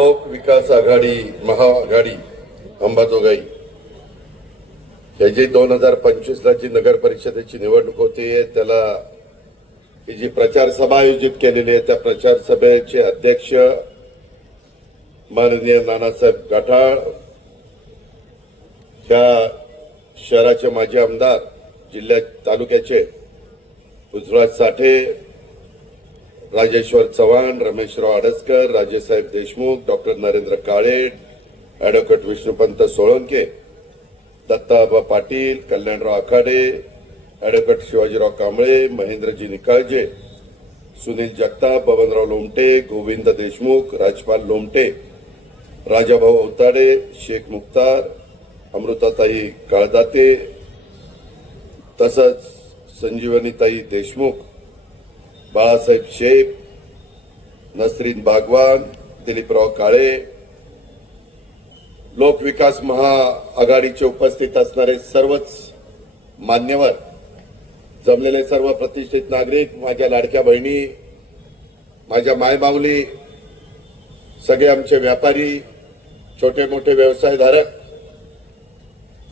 लोक विकास आघाडी महाआघाडी अंबाजोगाई. याची दोन हजार पंचवीसला जी नगर परिषदेची निवडणूक होती त्याला ही जी प्रचार सभा आयोजित केलेली आहे त्या प्रचार सभेचे अध्यक्ष माननीय नानासाहेब गाठाळ ह्या शहराचे माजी आमदार जिल्ह्यात तालुक्याचे Prithviraj Sathe Rajeshwar Chavan Rameshrao Adaskar Rajesaheb Deshmukh doctor Narendra Kale advocate Vishnupant Solanke Dattaba Patil Kalyanrao Akhade advocate Shivajirao Kamble Mahendraji Nikalje Sunil Jagtap Babanrao Lomte Govind Deshmukh Rajpal Lomte Rajabhau Avtade Shaikh Mukhtar Amritatai Kaldate तसंच संजीवनीताई देशमुख. बाळासाहेब शेख नसरीन बागवान दिलीपराव काळे लोकविकास महाआघाडीचे उपस्थित असणारे सर्वच मान्यवर जमलेले सर्व प्रतिष्ठित नागरिक माझ्या लाडक्या बहिणी माझ्या मायमाऊली सगळे आमचे व्यापारी छोटे मोठे व्यवसायधारक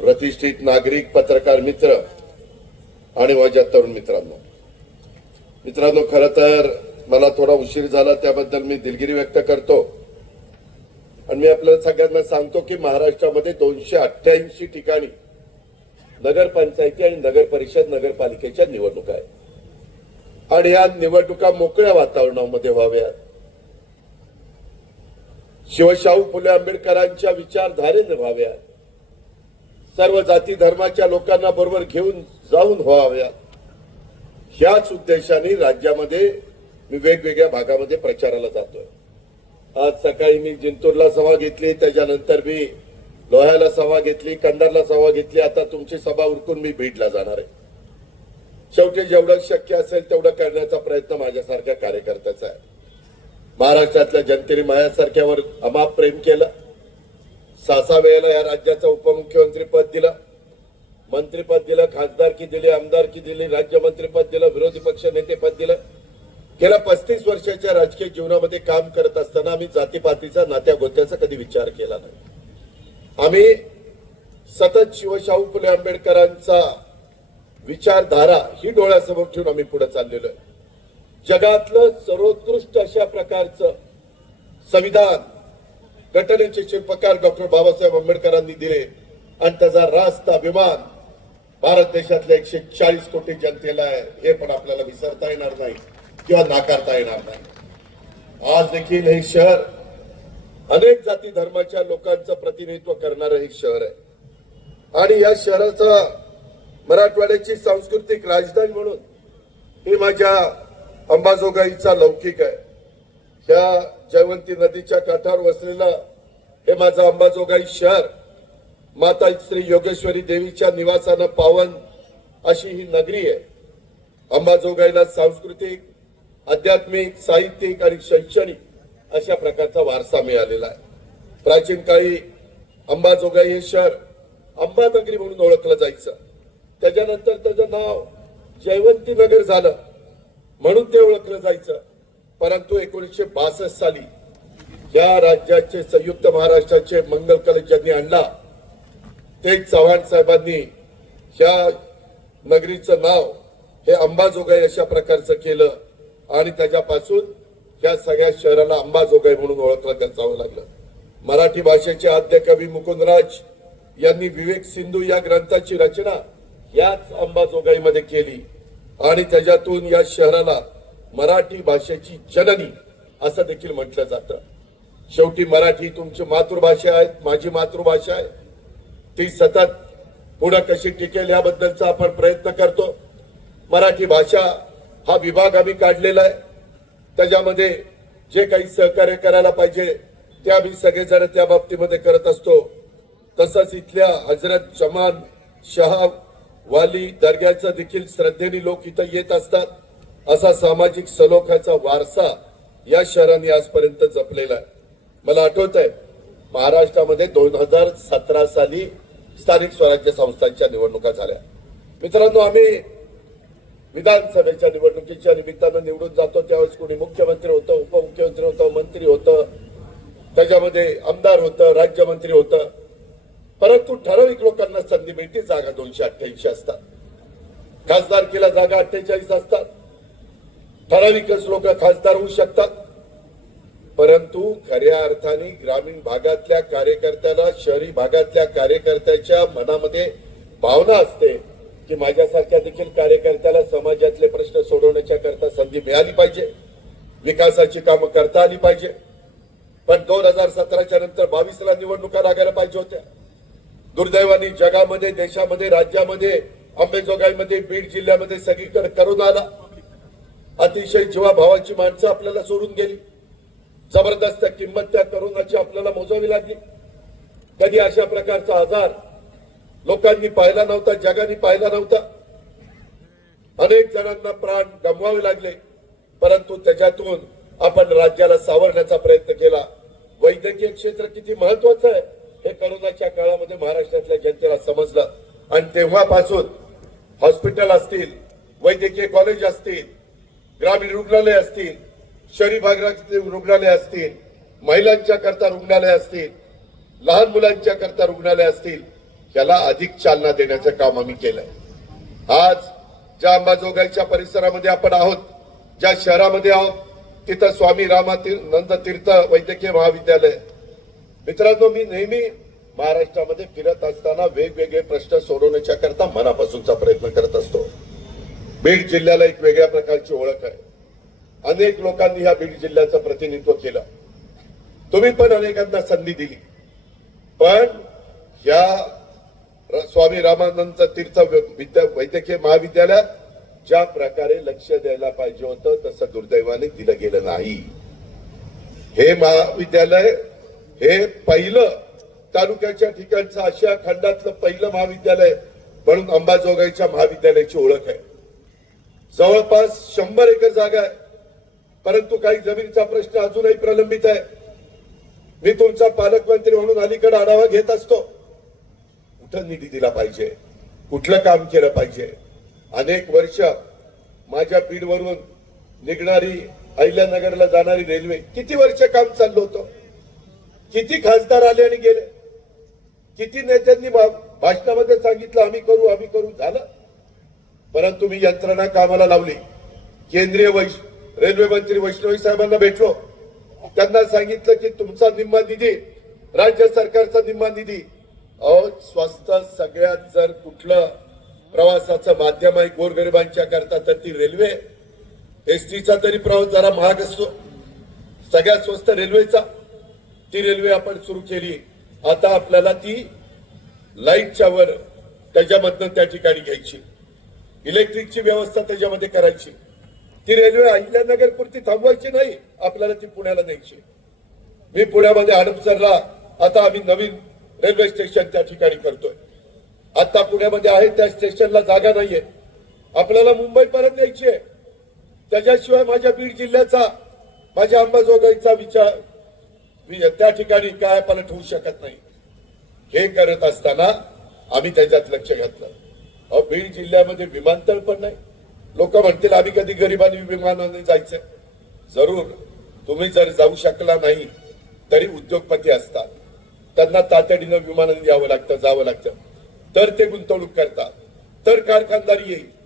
प्रतिष्ठित नागरिक पत्रकार मित्र आणि माझ्या तरुण मित्रांनो. मित्रांनो खर तर मला थोडा उशीर झाला त्याबद्दल मी दिलगिरी व्यक्त करतो. आणि मी आपल्याला सगळ्यांना सांगतो की महाराष्ट्रामध्ये दोनशे अठ्ठ्याऐंशी ठिकाणी नगरपंचायती आणि नगर परिषद नगरपालिकेच्या निवडणुका आहेत. आणि या निवडणुका मोकळ्या वातावरणामध्ये व्हाव्यात. शिवशाहू फुले आंबेडकरांच्या विचारधारेने व्हाव्यात. सर्व जाती धर्माच्या लोकांना बरोबर घेऊन जाऊन व्हाव्यात. ह्याच उद्देशाने राज्यामध्ये मी वेगवेगळ्या भागामध्ये प्रचाराला जातोय. आज सकाळी मी जिंतूरला सभा घेतली त्याच्यानंतर मी लोह्याला सभा घेतली कंधारला सभा घेतली. आता तुमची सभा उरकून मी बीडला जाणार आहे. शेवटी जेवढं शक्य असेल तेवढं करण्याचा प्रयत्न माझ्यासारख्या कार्यकर्त्याचा आहे. महाराष्ट्रातल्या जनतेने माझ्यासारख्यावर अमाप प्रेम केलं. सहा सहा वेळेला या राज्याचं उपमुख्यमंत्री पद दिलं. मंत्रीपद दिलं खासदारकी दिली आमदारकी दिली राज्यमंत्रीपद दिलं विरोधी पक्ष नेतेपद दिलं. गेल्या पस्तीस वर्षाच्या राजकीय जीवनामध्ये काम करत असताना आम्ही जातीपातीचा नात्या गोत्याचा कधी विचार केला नाही. आम्ही सतत शिवशाहू फुले आंबेडकरांचा विचारधारा ही डोळ्यासमोर ठेवून आम्ही पुढे चाललेलो आहे. जगातलं सर्वोत्कृष्ट अशा प्रकारचं संविधान घटनेचे शिल्पकार डॉक्टर बाबासाहेब आंबेडकरांनी दिले. आणि त्याचा रास्ता अभिमान भारत देशातल्या एकशे चाळीस कोटी जनतेला आहे हे पण आपल्याला विसरता येणार नाही किंवा नाकारता येणार नाही. आज देखील हे शहर अनेक जाती धर्माच्या लोकांचं प्रतिनिधित्व करणारं हे शहर आहे. आणि या शहराचा मराठवाड्याची सांस्कृतिक राजधानी म्हणून हे माझ्या अंबाजोगाईचा लौकिक आहे. ह्या जयवंती नदीच्या काठावर वसलेलं हे माझं अंबाजोगाई शहर माता श्री योगेश्वरी देवीच्या निवासानं पावन अशी ही नगरी आहे. अंबाजोगाईला सांस्कृतिक आध्यात्मिक साहित्यिक आणि शैक्षणिक अशा प्रकारचा वारसा मिळालेला आहे. प्राचीन काळी अंबाजोगाई हे शहर अंबानगरी म्हणून ओळखलं जायचं. त्याच्यानंतर त्याचं नाव जयवंती नगर झालं म्हणून ते ओळखलं जायचं. परंतु एकोणीसशे बासष्ट साली या राज्याचे संयुक्त महाराष्ट्राचे मंगल कलेज ज्यांनी आणला ते चव्हाण साहेबांनी ह्या नगरीचं नाव हे अंबाजोगाई अशा प्रकारचं केलं आणि त्याच्यापासून या सगळ्या शहराला अंबाजोगाई म्हणून ओळखलं जावं लागलं. मराठी भाषेचे आद्य कवी मुकुंदराज यांनी विवेक सिंधू या ग्रंथाची रचना याच अंबाजोगाईमध्ये केली आणि त्याच्यातून या शहराला मराठी भाषेची जननी असं देखील म्हटलं जातं. शेवटी मराठी तुमची मातृभाषा आहे माझी मातृभाषा आहे. ती सतत पुढे कशी टिकेल याबद्दलचा आपण प्रयत्न करतो. मराठी भाषा हा विभाग आम्ही काढलेला आहे. त्याच्यामध्ये जे काही सहकार्य करायला पाहिजे ते आम्ही सगळेजण त्या बाबतीमध्ये करत असतो. तसंच इथल्या हजरत जमान शहा वाली दर्ग्याचं देखील श्रद्धेने लोक इथं येत असतात. असा सामाजिक सलोख्याचा वारसा या शहराने आजपर्यंत जपलेला आहे. मला आठवत आहे महाराष्ट्रामध्ये दोन हजार सतरा साली स्थानिक स्वराज्य संस्थांच्या निवडणुका झाल्या. मित्रांनो आम्ही विधानसभेच्या निवडणुकीच्या निमित्तानं निवडून जातो. त्यावेळेस कोणी मुख्यमंत्री होतं उपमुख्यमंत्री होतं मंत्री होतं त्याच्यामध्ये आमदार होतं राज्यमंत्री होतं. परंतु ठराविक लोकांना संधी मिळते जागा दोनशे अठ्ठ्याऐंशी असतात. खासदारकीला जागा अठ्ठेचाळीस असतात. ठराविकच लोक खासदार होऊ शकतात. परंतु खऱ्या अर्थाने ग्रामीण भागातल्या कार्यकर्त्याला शहरी भागातल्या कार्यकर्त्याच्या मनामध्ये भावना असते की माझ्यासारख्या देखील कार्यकर्त्याला समाजातले प्रश्न सोडवण्याच्या करता संधी मिळाली पाहिजे विकासाची कामं करता आली पाहिजे. पण दोन हजार सतराच्या नंतर बावीसला निवडणुका लागायला पाहिजे होत्या. दुर्दैवाने जगामध्ये देशामध्ये राज्यामध्ये अंबेजोगाईमध्ये बीड जिल्ह्यामध्ये सगळीकडे करोना आला. अतिशय जीवाभावाची माणसं आपल्याला सोडून गेली. जबरदस्त किंमत त्या करोनाची आपल्याला मोजावी लागली. कधी अशा प्रकारचा आजार लोकांनी पाहिला नव्हता जगाने पाहिला नव्हता. अनेक जणांना प्राण गमवावे लागले परंतु त्याच्यातून आपण राज्याला सावरण्याचा प्रयत्न केला. वैद्यकीय क्षेत्र किती महत्वाचं आहे हे करोनाच्या काळामध्ये महाराष्ट्रातल्या जनतेला समजलं. आणि तेव्हापासून हॉस्पिटल असतील वैद्यकीय कॉलेज असतील ग्रामीण रुग्णालय असतील शहरी भागातील रुग्णालय असतील महिलांच्या करता रुग्णालय असतील लहान मुलांच्या करता रुग्णालय असतील याला अधिक चालना देण्याचं काम आम्ही केलंय. आज ज्या अंबाजोगाईच्या परिसरामध्ये आपण आहोत ज्या शहरामध्ये आहोत तिथं स्वामी रामातीर नंद तीर्थ वैद्यकीय महाविद्यालय. मित्रांनो मी नेहमी महाराष्ट्रामध्ये फिरत असताना वेगवेगळे प्रश्न सोडवण्याच्या करता मनापासूनचा प्रयत्न करत असतो. बीड जिल्ह्याला एक वेगळ्या प्रकारची ओळख आहे. अनेक लोकांनी ह्या बीड जिल्ह्याचं प्रतिनिधित्व केलं. तुम्ही पण अनेकांना संधी दिली. पण या स्वामी रामानंद तीर्थ विद्या वैद्यकीय महाविद्यालयात ज्या प्रकारे लक्ष द्यायला पाहिजे होतं तसं दुर्दैवाने दिलं गेलं नाही. हे महाविद्यालय हे पहिलं तालुक्याच्या ठिकाणचं आशिया खंडातलं पहिलं महाविद्यालय म्हणून अंबाजोगाईच्या महाविद्यालयाची ओळख आहे. जवळपास शंभर एकर जागा आहे. परंतु काही जमिनीचा प्रश्न अजूनही प्रलंबित आहे. मी तुमचा पालकमंत्री म्हणून अलीकडे आढावा घेत असतो. कुठं निधी दिला पाहिजे? कुठलं काम केलं पाहिजे? अनेक वर्ष माझ्या बीडवरून निघणारी अहिल्यानगरला जाणारी रेल्वे किती वर्ष काम चाललं होतं? किती खासदार आले आणि गेले? किती नेत्यांनी भा- भाषणामध्ये सांगितलं आम्ही करू आम्ही करू. झालं. परंतु मी यंत्रणा कामाला लावली. केंद्रीय वैश रेल्वे मंत्री वैष्णवी साहेबांना भेटलो. त्यांना सांगितलं की तुमचा निम्मा निधी राज्य सरकारचा निम्मा निधी अहो स्वस्त सगळ्यात जर कुठलं प्रवासाचं माध्यम आहे गोरगरिबांच्या करता तर ती रेल्वे. एसटीचा तरी प्रवास जरा महाग असतो. सगळ्यात स्वस्त रेल्वेचा. ती रेल्वे आपण सुरू केली. आता आपल्याला ती लाईटच्या वर त्याच्यामधनं त्या ठिकाणी घ्यायची. इलेक्ट्रिकची व्यवस्था त्याच्यामध्ये करायची. ती रेल्वे अहिल्यानगर पुरती थांबवायची नाही आपल्याला ती पुण्याला द्यायची मी पुण्यामध्ये हडपसरला आता आम्ही नवीन रेल्वे स्टेशन त्या ठिकाणी करतोय. आता पुण्यामध्ये आहे त्या स्टेशनला जागा नाहीये. आपल्याला मुंबई परत द्यायची आहे. त्याच्याशिवाय माझ्या बीड जिल्ह्याचा माझ्या अंबाजोगाईचा विचार त्या ठिकाणी काय पलट होऊ शकत नाही. हे करत असताना आम्ही त्याच्यात लक्ष घातलं. अहो बीड जिल्ह्यामध्ये विमानतळ पण नाही. लोक म्हणतील आम्ही कधी गरिबांनी विमानाने जायचंय. जरूर. तुम्ही जर जाऊ शकला नाही तरी उद्योगपती असतात. त्यांना तातडीनं विमानाने यावं लागतं जावं लागतं. तर ते गुंतवणूक करतात. तर कारखानदारी येईल.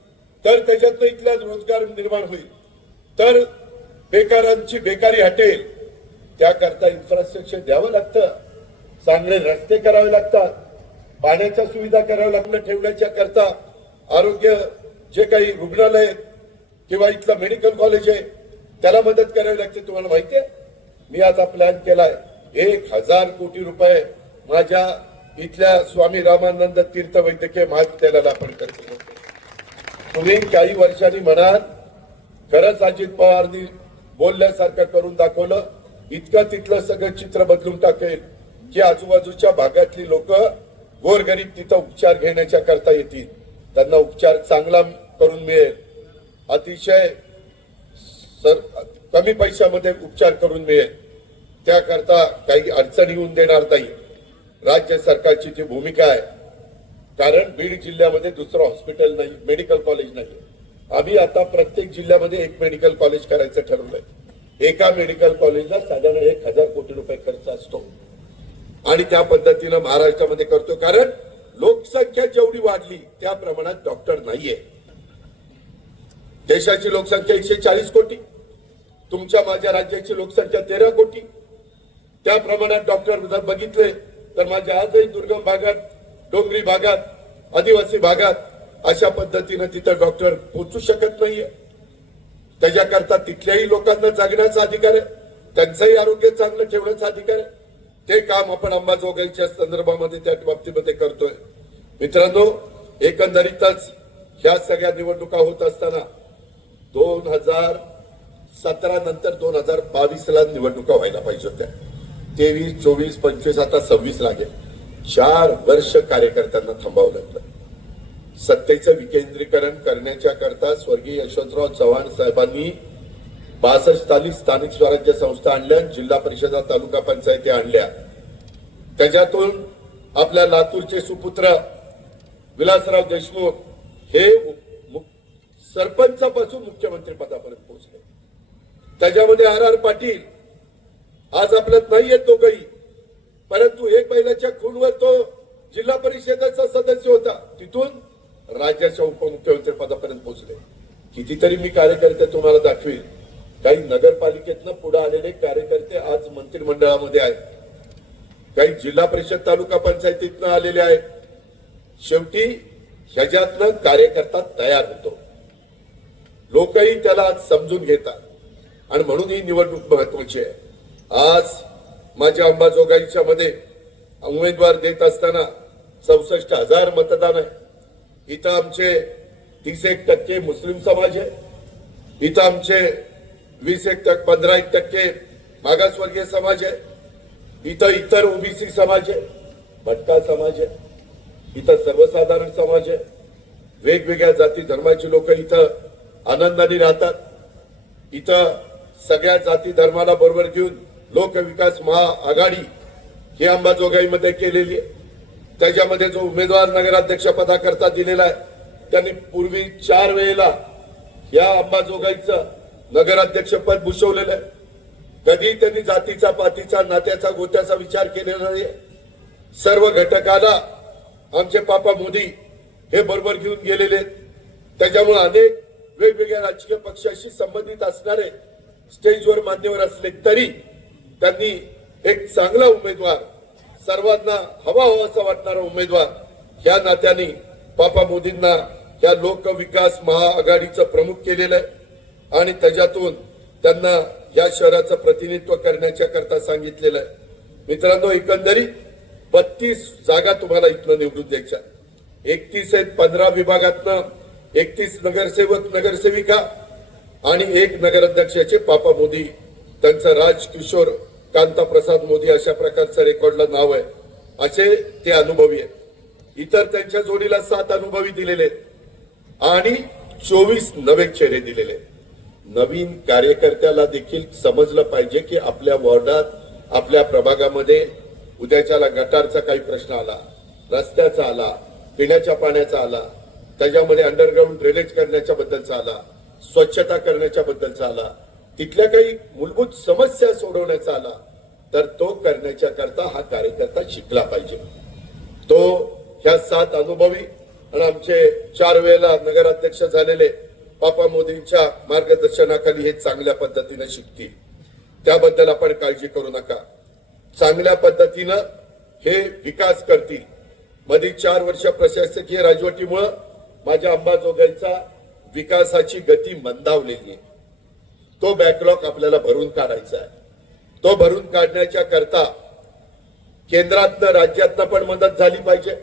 तर त्याच्यातनं इथल्या रोजगार निर्माण होईल. तर बेकारांची बेकारी हटेल. त्याकरता इन्फ्रास्ट्रक्चर द्यावं लागतं. चांगले रस्ते करावे लागतात. पाण्याच्या सुविधा कराव्या लागल्या ठेवण्याच्या करता आरोग्य जे काही रुग्णालय आहेत, किंवा इथलं मेडिकल कॉलेज आहे त्याला मदत करावी लागते तुम्हाला माहिती आहे? मी आता प्लॅन केलाय. एक हजार कोटी रुपये माझ्या इथल्या स्वामी रामानंद तीर्थ वैद्यकीय महाविद्यालयाला आपण करतो. तुम्ही काही वर्षांनी म्हणाल खरंच अजित पवारनी बोलल्यासारखं करून दाखवलं इतकं तिथलं सगळं चित्र बदलून टाकेल की आजूबाजूच्या भागातली लोक गोरगरीब तिथं उपचार घेण्याच्या करता येतील. त्यांना उपचार चांगला करून मिळेल. अतिशय सर कमी पैशामध्ये उपचार करून मिळेल. त्याकरता काही अडचण येऊन देणार नाही. राज्य सरकारची जी भूमिका आहे कारण बीड जिल्ह्यामध्ये दुसरं हॉस्पिटल नाही मेडिकल कॉलेज नाही. आम्ही आता प्रत्येक जिल्ह्यामध्ये एक मेडिकल कॉलेज करायचं ठरवलंय. एका मेडिकल कॉलेजला साधारण एक हजार कोटी रुपये खर्च असतो. आणि त्या पद्धतीनं महाराष्ट्रामध्ये करतो कारण लोकसंख्या जेवढी वाढली त्या प्रमाणात डॉक्टर नाहीये. देशाची लोकसंख्या एकशे चाळीस कोटी तुमच्या माझ्या राज्याची लोकसंख्या तेरा कोटी. त्या प्रमाणात डॉक्टर जर बघितले तर माझ्या आजही दुर्गम भागात डोंगरी भागात आदिवासी भागात अशा पद्धतीनं तिथं डॉक्टर पोचू शकत नाहीये. त्याच्याकरता तिथल्याही लोकांना जगण्याचा अधिकार आहे त्यांचंही आरोग्य चांगलं ठेवण्याचा अधिकार आहे. ते काम आपण अंबाजोगाईच्या संदर्भामध्ये त्या बाबतीमध्ये करतोय. मित्रांनो एकंदरीतच ह्या सगळ्या निवडणुका होत असताना दोन हजार सतरा नंतर दोन हजार बावीस ला निवडणुका व्हायला पाहिजे होत्या. तेवीस चोवीस पंचवीस आता सव्वीस लागेल. चार वर्ष कार्यकर्त्यांना थांबावं लागलं सत्तेचं विकेंद्रीकरण करण्याच्या करता स्वर्गीय यशवंतराव चव्हाण साहेबांनी बासष्ट स्थानिक स्वराज्य संस्था आणल्या जिल्हा परिषदा तालुका पंचायती आणल्या. त्याच्यातून आपल्या लातूरचे सुपुत्र विलासराव देशमुख हे सरपंचापासून मुख्यमंत्री पदापर्यंत पोहोचले. त्याच्यामध्ये आर आर पाटील आज आपल्यात नाही येत दोघही. परंतु एक महिलाच्या खूनवर तो जिल्हा परिषदेचा सदस्य होता. तिथून राज्याच्या उपमुख्यमंत्री पदापर्यंत पोहोचले. कितीतरी मी कार्यकर्ते तुम्हाला दाखवील काही नगरपालिकेतनं पुढे आलेले कार्यकर्ते आज मंत्रिमंडळामध्ये आहेत. काही जिल्हा परिषद तालुका पंचायतीतनं आलेले आहेत. शेवटी ह्याच्यातनं कार्यकर्ता तयार होतो. लोकही त्याला समजून घेतात. आणि म्हणून ही निवडणूक महत्वाची आहे. आज माझ्या अंबाजोगाईच्या मध्ये उमेदवार देत असताना चौसष्ट हजार मतदान आहे. इथं आमचे तीस एक टक्के मुस्लिम समाज आहे. इथं आमचे वीस एक टक्के पंधरा एक टक्के मागासवर्गीय समाज आहे. इथं इतर ओबीसी समाज आहे. भटका समाज आहे. इथं सर्वसाधारण समाज आहे. वेगवेगळ्या जाती धर्माची लोक इथं आनंदाने राहतात. इथं सगळ्या जाती धर्माला बरोबर घेऊन लोकविकास महाआघाडी ही अंबाजोगाईमध्ये केलेली आहे. त्याच्यामध्ये जो उमेदवार नगराध्यक्ष पदाकरता दिलेला आहे त्यांनी पूर्वी चार वेळेला या अंबाजोगाईचं नगराध्यक्ष पद भूषवलेलं आहे. कधी त्यांनी जातीचा पातीचा नात्याचा गोत्याचा विचार केलेला नाही सर्व घटकाला आमचे पापा मोदी हे बरोबर घेऊन गेलेले आहेत. त्याच्यामुळे अनेक वेगवेगळ्या राजकीय पक्षाशी संबंधित असणारे स्टेजवर मान्यवर असले तरी त्यांनी एक चांगला उमेदवार सर्वांना हवा हवा असा वाटणारा उमेदवार या नात्याने बापा मोदींना या लोकविकास महाआघाडीचं प्रमुख केलेलं आहे. आणि त्याच्यातून त्यांना या शहराचं प्रतिनिधित्व करण्याच्या करता सांगितलेलं आहे. मित्रांनो एकंदरीत बत्तीस जागा तुम्हाला इथनं निवडून द्यायच्या एकतीस आहेत पंधरा विभागातनं एकतीस नगरसेवक नगरसेविका आणि एक नगराध्यक्षाचे पापा मोदी. त्यांचं राज किशोर कांता प्रसाद मोदी अशा प्रकारचं रेकॉर्डला नाव आहे. असे ते अनुभवी आहेत. इतर त्यांच्या जोडीला सात अनुभवी दिलेले आहेत. आणि चोवीस नवे चेहरे दिलेले आहेत. नवीन कार्यकर्त्याला देखील समजलं पाहिजे की आपल्या वॉर्डात आपल्या प्रभागामध्ये उद्याच्याला गटारचा काही प्रश्न आला रस्त्याचा आला पिण्याच्या पाण्याचा आला त्याच्यामध्ये अंडरग्राऊंड ड्रेनेज करण्याच्या बद्दलचा आला स्वच्छता करण्याच्या बद्दलचा आला तिथल्या काही मूलभूत समस्या सोडवण्याचा आला तर तो करण्याच्या करता हा कार्यकर्ता शिकला पाहिजे. तो ह्या सात अनुभवी आणि आमचे चार वेळेला नगराध्यक्ष झालेले पापा मोदींच्या मार्गदर्शनाखाली हे चांगल्या पद्धतीने शिकतील. त्याबद्दल आपण काळजी करू नका. चांगल्या पद्धतीनं हे विकास करतील. मध्ये चार वर्ष प्रशासकीय राजवटीमुळं माझ्या अंबाजोगाईचा विकासाची गती मंदावलेली आहे. तो बॅकलॉग आपल्याला भरून काढायचा आहे. तो भरून काढण्याच्या करता केंद्रातनं राज्यातनं पण मदत झाली पाहिजे.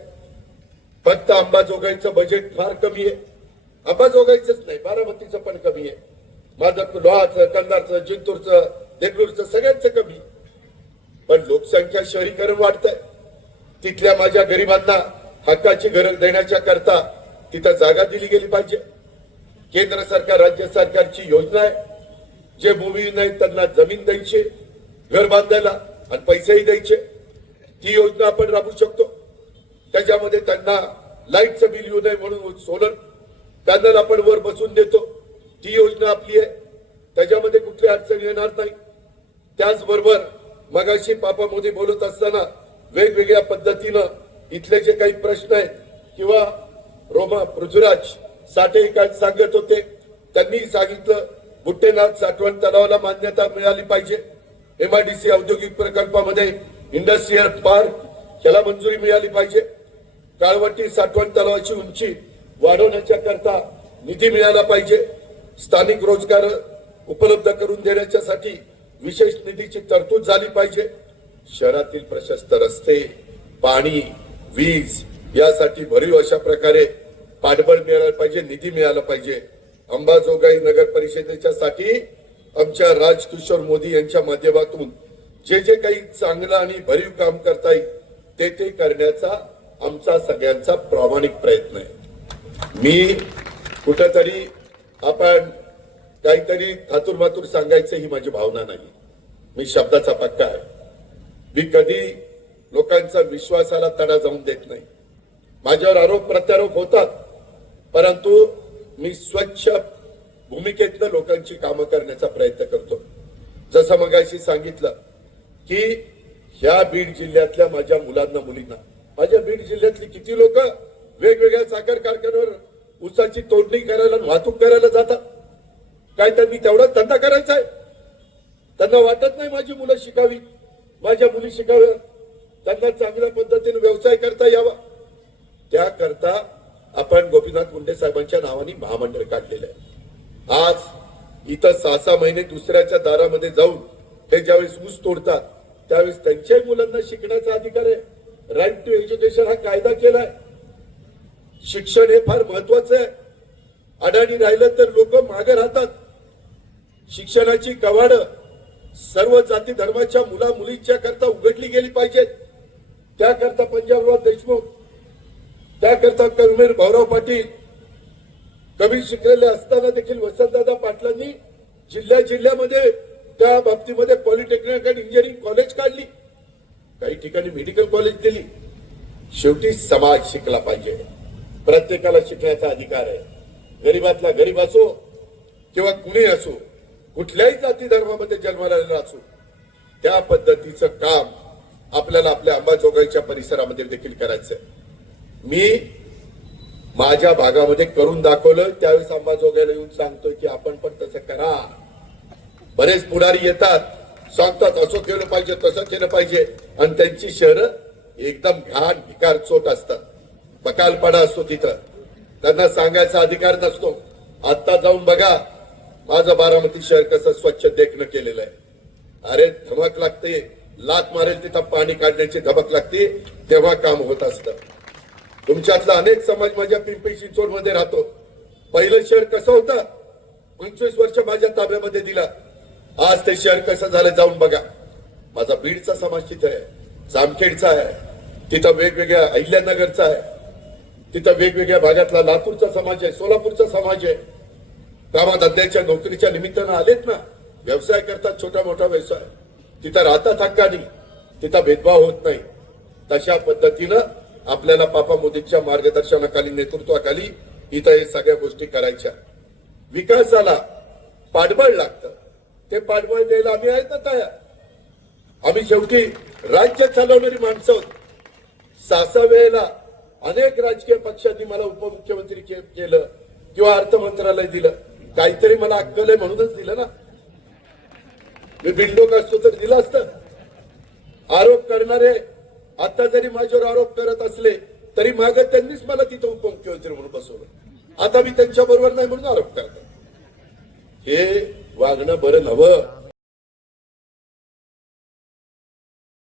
फक्त अंबाजोगाईचं बजेट फार कमी आहे. अंबाजोगाईचंच नाही बारामतीचं पण कमी आहे. माझं लोहाचं कंधारचं जिंतूरचं देगलूरचं सगळ्यांचं कमी पण लोकसंख्या शहरीकरण वाढतंय. तिथल्या माझ्या गरिबांना हक्काची गरज देण्याच्या करता तिथं जागा दिली गेली पाहिजे. केंद्र सरकार राज्य सरकारची योजना आहे. जे भूमी नाही त्यांना जमीन द्यायची घर बांधायला आणि पैसेही द्यायचे. ती योजना आपण राबवू शकतो. त्याच्यामध्ये त्यांना लाईटचं बिल येऊ नये म्हणून सोलर पॅनल आपण वर बसून देतो. ती योजना आपली आहे. त्याच्यामध्ये कुठली अडचण येणार नाही. त्याचबरोबर मगाशी पापा मोदी बोलत असताना वेगवेगळ्या पद्धतीनं इथले जे काही प्रश्न आहेत किंवा रोमा पृथ्वीराज साठे काय सांगत होते? त्यांनी सांगितलं बुट्टेनाथ साठवण तलावाला मान्यता मिळाली पाहिजे. एमआयडीसी औद्योगिक प्रकल्पामध्ये इंडस्ट्रीयल पार्क याला मंजुरी मिळाली पाहिजे. काळवटी साठवण तलावाची उंची वाढवण्याच्या करता निधी मिळाला पाहिजे. स्थानिक रोजगार उपलब्ध करून देण्याच्यासाठी विशेष निधीची तरतूद झाली पाहिजे. शहरातील प्रशस्त रस्ते पाणी वीज यासाठी भरीव अशा प्रकारे पाठबळ मिळालं पाहिजे निधी मिळाला पाहिजे. अंबाजोगाई नगर परिषदेच्या साठी आमच्या राजकिशोर मोदी यांच्या माध्यमातून जे जे काही चांगलं आणि भरीव काम करता येईल ते ते करण्याचा आमचा सगळ्यांचा प्रामाणिक प्रयत्न आहे. मी कुठंतरी आपण काहीतरी थातूर मातूर सांगायचं ही माझी भावना नाही. मी शब्दाचा पक्का आहे. मी कधी लोकांचा विश्वासाला तडा जाऊन देत नाही. माझ्यावर आरोप प्रत्यारोप होतात. परंतु मी स्वच्छ भूमिकेतनं लोकांची कामं करण्याचा प्रयत्न करतो. जसं मगाशी सांगितलं की ह्या बीड जिल्ह्यातल्या माझ्या मुलांना मुलींना. माझ्या बीड जिल्ह्यातली किती लोक वेगवेगळ्या साखर कारखान्यावर ऊसाची तोडणी करायला वाहतूक करायला जातात. काय त्यांनी तेवढाच धंदा करायचा आहे? त्यांना वाटत नाही माझी मुलं शिकावी. माझ्या मुली शिकाव्या. त्यांना चांगल्या पद्धतीने व्यवसाय करता यावा. त्याकरता आपण गोपीनाथ मुंडे साहेबांच्या नावाने महामंडळ काढलेलं आहे. आज इथं सहा सहा महिने दुसऱ्याच्या दारामध्ये जाऊन ते ज्यावेळेस ऊस तोडतात त्यावेळेस त्यांच्याही मुलांना शिकण्याचा अधिकार आहे. राईट टू एज्युकेशन हा कायदा केलाय. शिक्षण हे फार महत्वाचं आहे. अडाणी राहिलं तर लोक मागे राहतात. शिक्षणाची कवाड सर्व जाती धर्माच्या मुला मुलींच्या करता उघडली गेली पाहिजेत. त्याकरता पंजाबराव देशमुख त्याकरता कर्मवीर भाऊराव पाटील कवी शिकलेले असताना देखील वसंतदादा पाटलांनी जिल्ह्या जिल्ह्यामध्ये त्या बाबतीमध्ये पॉलिटेक्निक आणि इंजिनिअरिंग कॉलेज काढली. काही ठिकाणी मेडिकल कॉलेज दिली. शेवटी समाज शिकला पाहिजे. प्रत्येकाला शिकण्याचा अधिकार आहे. गरीबातला गरीब असो किंवा कुणी असो कुठल्याही जाती धर्मामध्ये जन्माला असो त्या पद्धतीचं काम आपल्याला आपल्या अंबाजोगाईच्या परिसरामध्ये देखील करायचं आहे मी माझ्या भागामध्ये करून दाखवलं त्यावेळेस अंबाजोगाईला येऊन सांगतोय की आपण पण तसं करा. बरेच पुढारी येतात सांगतात असं केलं पाहिजे तसं केलं पाहिजे. आणि त्यांची शहरं एकदम घाण भिकार चोट असतात. बकालपाडा असतो तिथं. त्यांना सांगायचा अधिकार नसतो. आता जाऊन बघा माझं बारामती शहर कसं स्वच्छ देखणं केलेलं आहे. अरे धमक लागते. लात मारेल तिथं पाणी काढण्याची धमक लागते. तेव्हा काम होत असतं. तुमच्यातला अनेक समाज माझ्या पिंपरी चिंचवडमध्ये राहतो. पहिलं शहर कसं होतं? पंचवीस वर्ष माझ्या ताब्यामध्ये दिला. आज ते शहर कसं झालं जाऊन बघा. माझा बीडचा समाज तिथं आहे. जामखेडचा आहे. तिथं वेगवेगळ्या अहिल्यानगरचा आहे. तिथं वेगवेगळ्या भागातला लातूरचा समाज आहे सोलापूरचा समाज आहे. कामाधंद्याच्या नोकरीच्या निमित्तानं आलेत ना. व्यवसाय करतात छोटा मोठा व्यवसाय. तिथं राहतात हक्कानी. तिथं भेदभाव होत नाही. तशा पद्धतीनं आपल्याला पापा मोदींच्या मार्गदर्शनाखाली नेतृत्वाखाली इथं हे सगळ्या गोष्टी करायच्या. विकासाला पाठबळ लागतं. ते पाठबळ द्यायला आम्ही आहेत ना तयार. आम्ही शेवटी राज्य चालवणारी माणसं आहोत. सहा वेळेला अनेक राजकीय पक्षांनी मला उपमुख्यमंत्री केलं किंवा अर्थ मंत्रालय दिलं. काहीतरी मला अक्कल आहे म्हणूनच दिलं ना. मी बिल्डोक असतो तर दिलं असतं. आरोप करणारे आता जरी माझ्यावर आरोप करत असले तरी माग त्यांनीच मला तिथं उपमुख्यमंत्री म्हणून बसवलं. आता मी त्यांच्या बरोबर नाही म्हणून आरोप करतो हे वागणं बरं नव्हतं